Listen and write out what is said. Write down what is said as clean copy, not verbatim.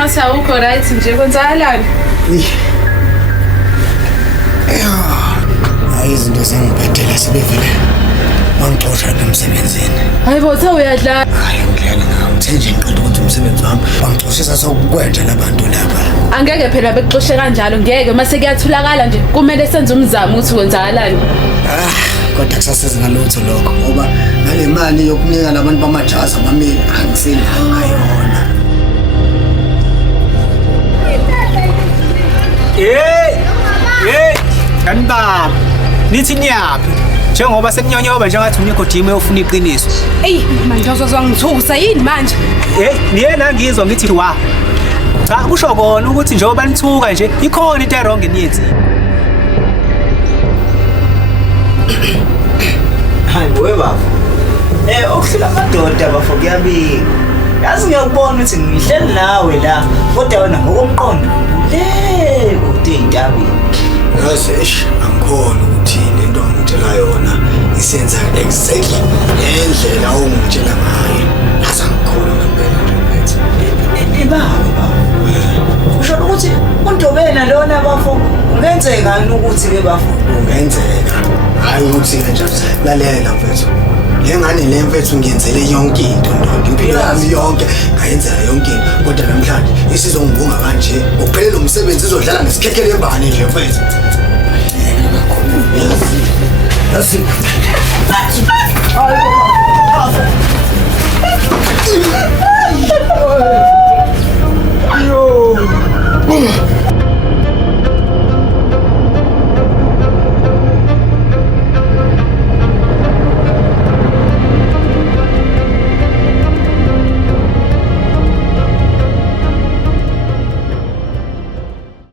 ngathi awukho right nje kwenzakalani? Hayi izinto zingibhedela sebevele bangixosha emsebenzini. Hayi bo tha uyadlala. Hayi ngidlala ngawo. Nje ngiqeda ukuthi umsebenzi wami bangixoshisa sokwenza labantu laba. Angeke phela bekuxoshe kanjalo ngeke mase kuyatholakala nje kumele senze umzamo ukuthi kwenzakalani. Kodwa kusasiza ngalutho lokho ngoba ngale mali yokunika labantu bamajazi amamili angisenayo ngayona. Kanibaba nithi niyaphi njengoba sekunyonyoba njengathi unikho team eyofuna iqiniso. Ey manje uzozwa ngithusa yini manje? Niye la ngizwa ngithi wa cha kusho kona ukuthi njengoba nithuka nje ikhona into errong eniyenzi. Hayi boy baba. Okuhlula amadoda bafo kuyabika. Yazi ngiyakubona ukuthi ngihleli nawe la kodwa wena ngokomqondo le udintabi. Yazi angikhona ukuthi lento ngitshela yona isenza exactly ngendlela ongitshela ngayo. Yazi angikhona ngempela mfethu. Baba. Usho ukuthi uNdobena lona bafo kungenzeka ukuthi ke bafo Kungenzeka. Hayi ukuthi kanjani. Lalela mfethu. Le ngane le mfethu ngiyenzele yonke into ndoda. Impilo yami yonke ngayenzela yonke into. Kodwa namhlanje isizongibunga kanje. Ukuphelela umsebenzi izodlala ngesikhekhele embane nje mfethu. Yazi. Hayi baba.